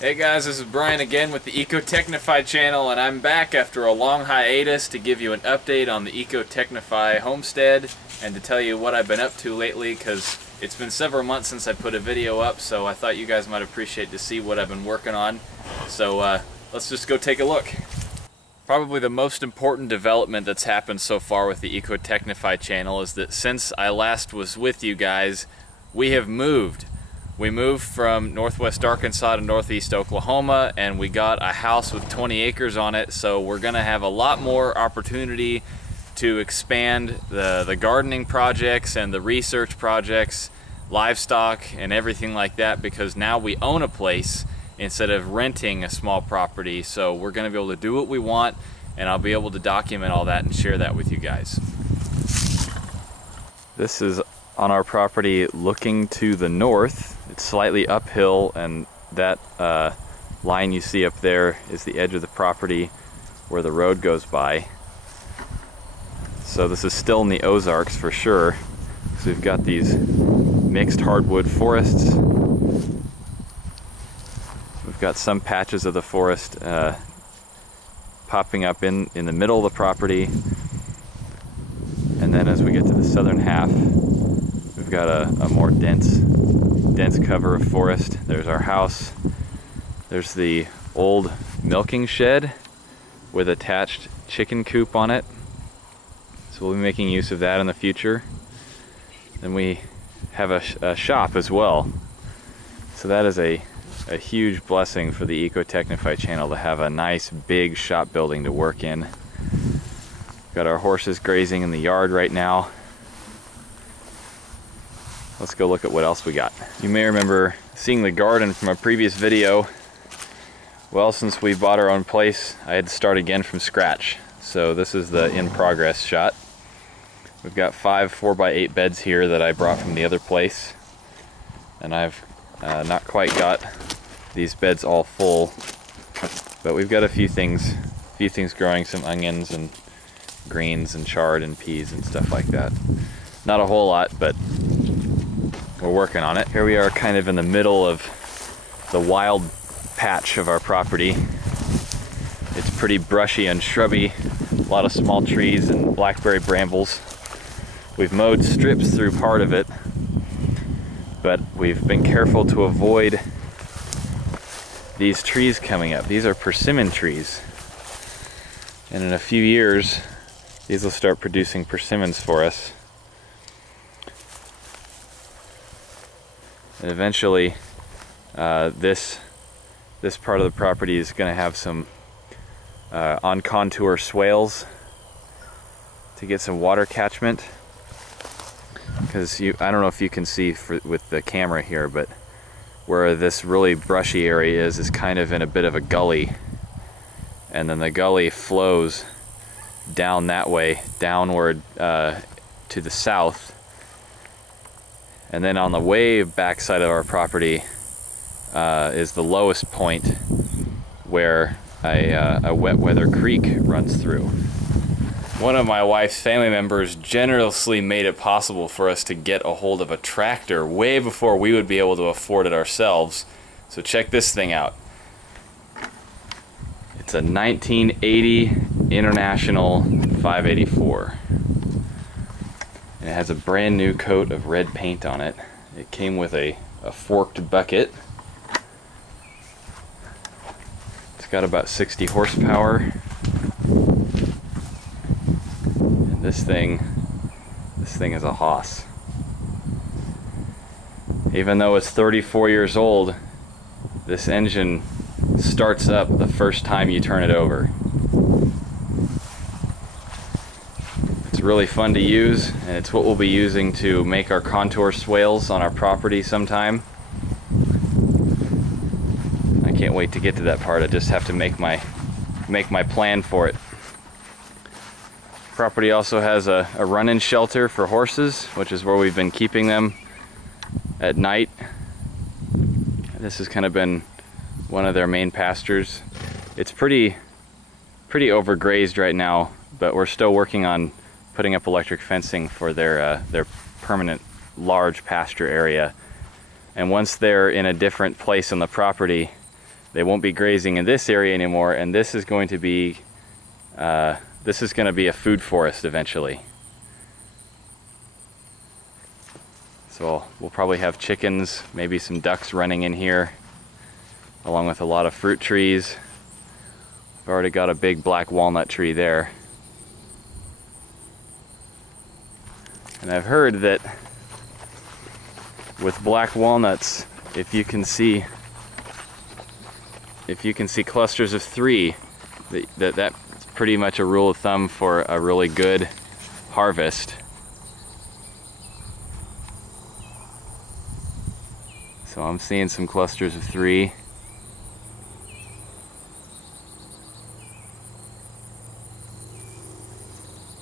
Hey guys, this is Brian again with the Ecotechnify channel, and I'm back after a long hiatus to give you an update on the Ecotechnify homestead and to tell you what I've been up to lately, because it's been several months since I put a video up, so I thought you guys might appreciate to see what I've been working on. So let's just go take a look. Probably the most important development that's happened so far with the Ecotechnify channel is that since I last was with you guys, we have moved. We moved from northwest Arkansas to northeast Oklahoma, and we got a house with 20 acres on it, so we're gonna have a lot more opportunity to expand the gardening projects and the research projects, livestock and everything like that, because now we own a place instead of renting a small property. So we're gonna be able to do what we want, and I'll be able to document all that and share that with you guys. This is on our property looking to the north. It's slightly uphill, and that line you see up there is the edge of the property where the road goes by. So this is still in the Ozarks for sure. So we've got these mixed hardwood forests. We've got some patches of the forest popping up in the middle of the property. And then as we get to the southern half, we've got a more dense cover of forest. There's our house. There's the old milking shed with attached chicken coop on it. So we'll be making use of that in the future. Then we have a shop as well. So that is a huge blessing for the Ecotechnify channel to have a nice big shop building to work in. Got our horses grazing in the yard right now. Let's go look at what else we got. You may remember seeing the garden from a previous video. Well, since we bought our own place, I had to start again from scratch. So this is the in progress shot. We've got 5 4x8 beds here that I brought from the other place. And I've not quite got these beds all full, but we've got a few things growing, some onions and greens and chard and peas and stuff like that. Not a whole lot, but we're working on it. Here we are kind of in the middle of the wild patch of our property. It's pretty brushy and shrubby, a lot of small trees and blackberry brambles. We've mowed strips through part of it, but we've been careful to avoid these trees coming up. These are persimmon trees, and in a few years these will start producing persimmons for us. And eventually this part of the property is going to have some on contour swales to get some water catchment, because I don't know if you can see with the camera here, but where this really brushy area is kind of in a bit of a gully, and then the gully flows down that way, downward to the south. And then on the way back side of our property is the lowest point where a wet weather creek runs through. One of my wife's family members generously made it possible for us to get a hold of a tractor way before we would be able to afford it ourselves. So check this thing out. It's a 1980 International 584. And it has a brand new coat of red paint on it. It came with a forked bucket. It's got about 60 horsepower. And this thing is a hoss. Even though it's 34 years old, this engine starts up the first time you turn it over. It's really fun to use, and it's what we'll be using to make our contour swales on our property sometime. I can't wait to get to that part. I just have to make my plan for it. Property also has a run-in shelter for horses, which is where we've been keeping them at night. This has kind of been one of their main pastures. It's pretty overgrazed right now, but we're still working on putting up electric fencing for their permanent large pasture area. And once they're in a different place on the property, They won't be grazing in this area anymore, and this is going to be a food forest eventually. So we'll probably have chickens, maybe some ducks running in here, along with a lot of fruit trees. I've already got a big black walnut tree there. And I've heard that with black walnuts, if you can see clusters of 3, that's pretty much a rule of thumb for a really good harvest. So I'm seeing some clusters of 3.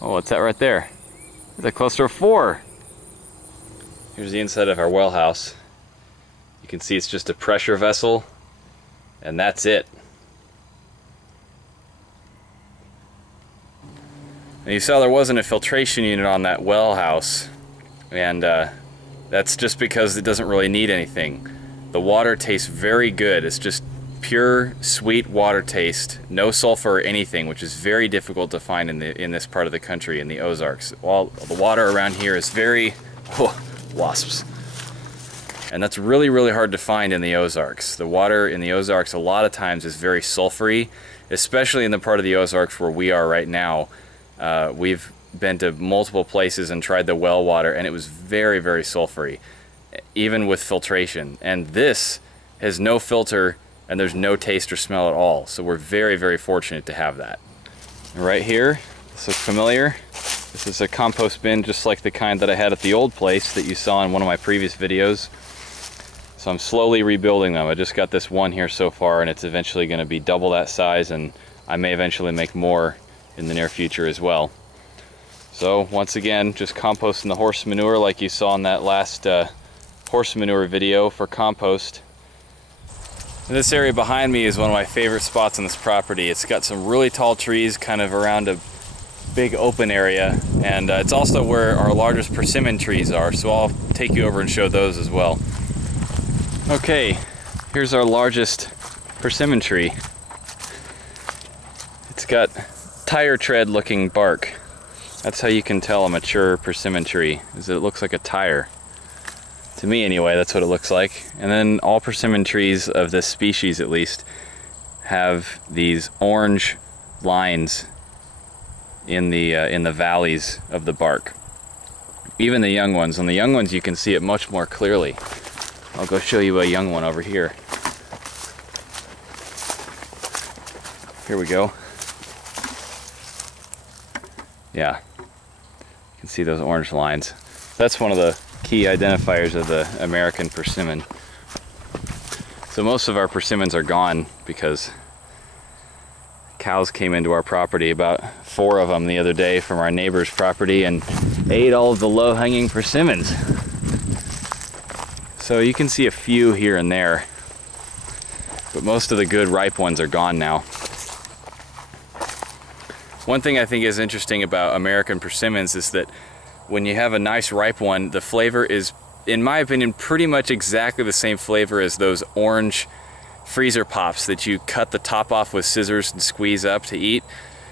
Oh, what's that right there? It's a cluster of 4. Here's the inside of our well house. You can see it's just a pressure vessel, and that's it. And you saw there wasn't a filtration unit on that well house, and that's just because it doesn't really need anything. The water tastes very good. It's just pure sweet water taste, no sulfur or anything, which is very difficult to find in this part of the country, in the Ozarks. All the water around here is very wasps, and that's really, really hard to find in the Ozarks. The water in the Ozarks a lot of times is very sulfury, especially in the part of the Ozarks where we are right now. We've been to multiple places and tried the well water, and it was very, very sulfury, even with filtration. And this has no filter, and there's no taste or smell at all. So we're very, very fortunate to have that. Right here, this looks familiar. This is a compost bin just like the kind that I had at the old place that you saw in one of my previous videos. So I'm slowly rebuilding them. I just got this one here so far, and it's eventually going to be double that size, and I may eventually make more in the near future as well. So once again, just composting the horse manure like you saw in that last horse manure video for compost. And this area behind me is one of my favorite spots on this property. It's got some really tall trees kind of around a big open area, and it's also where our largest persimmon trees are, so I'll take you over and show those as well. Okay, here's our largest persimmon tree. It's got tire tread looking bark. That's how you can tell a mature persimmon tree, is that it looks like a tire. To me anyway, that's what it looks like. And then all persimmon trees of this species at least have these orange lines in the valleys of the bark. Even the young ones. On the young ones you can see it much more clearly. I'll go show you a young one over here. Here we go. Yeah, you can see those orange lines. That's one of the key identifiers of the American persimmon. So most of our persimmons are gone because cows came into our property, about 4 of them the other day from our neighbor's property, and ate all of the low-hanging persimmons. So you can see a few here and there, but most of the good ripe ones are gone now. One thing I think is interesting about American persimmons is that when you have a nice ripe one, the flavor is, in my opinion, pretty much exactly the same flavor as those orange freezer pops that you cut the top off with scissors and squeeze up to eat.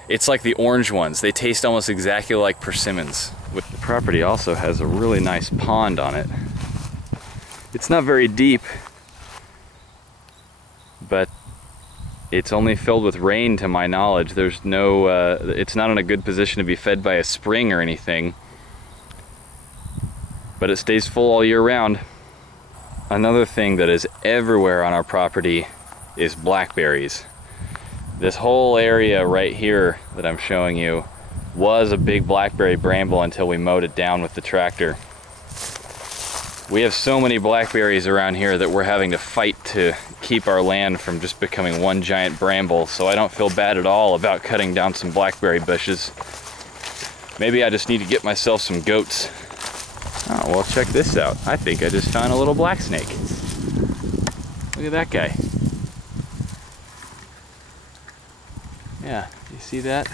It's like the orange ones. They taste almost exactly like persimmons. The property also has a really nice pond on it. It's not very deep, but it's only filled with rain to my knowledge. There's no, it's not in a good position to be fed by a spring or anything, but it stays full all year round. Another thing that is everywhere on our property is blackberries. This whole area right here that I'm showing you was a big blackberry bramble until we mowed it down with the tractor. We have so many blackberries around here that we're having to fight to keep our land from just becoming one giant bramble, so I don't feel bad at all about cutting down some blackberry bushes. Maybe I just need to get myself some goats. Oh, well, check this out. I think I just found a little black snake. Look at that guy. Yeah, you see that?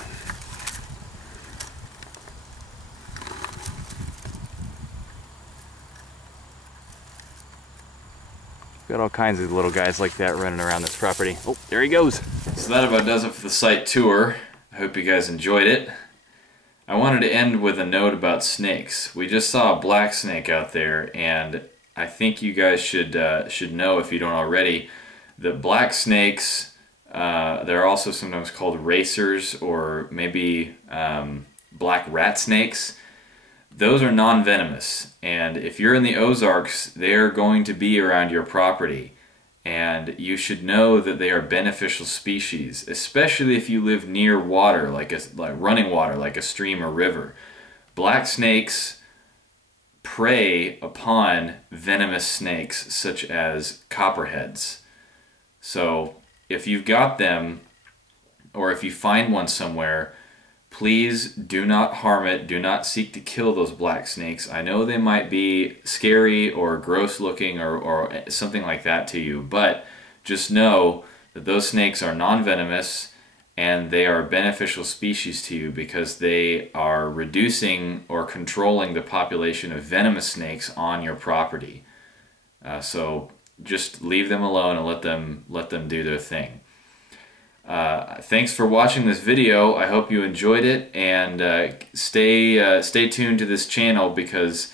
got all kinds of little guys like that running around this property. Oh, there he goes. So that about does it for the site tour. I hope you guys enjoyed it. I wanted to end with a note about snakes. We just saw a black snake out there, and I think you guys should know, if you don't already, that black snakes, they're also sometimes called racers, or maybe black rat snakes. Those are non-venomous, and if you're in the Ozarks, they're going to be around your property, and you should know that they are beneficial species, especially if you live near water, like running water, like a stream or river. Black snakes prey upon venomous snakes such as copperheads. So if you've got them, or if you find one somewhere, please do not harm it. Do not seek to kill those black snakes. I know they might be scary or gross looking or something like that to you, but just know that those snakes are non-venomous and they are beneficial species to you because they are reducing or controlling the population of venomous snakes on your property. So just leave them alone and let them do their thing. Thanks for watching this video. I hope you enjoyed it, and stay tuned to this channel, because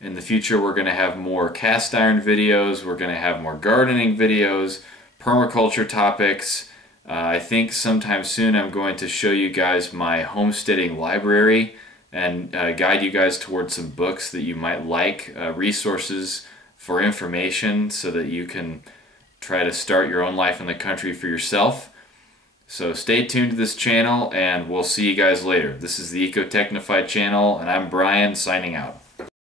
in the future we're going to have more cast iron videos, we're going to have more gardening videos, permaculture topics. I think sometime soon I'm going to show you guys my homesteading library and guide you guys towards some books that you might like, resources for information so that you can try to start your own life in the country for yourself. So stay tuned to this channel, and we'll see you guys later. This is the Ecotechnify channel, and I'm Brian, signing out.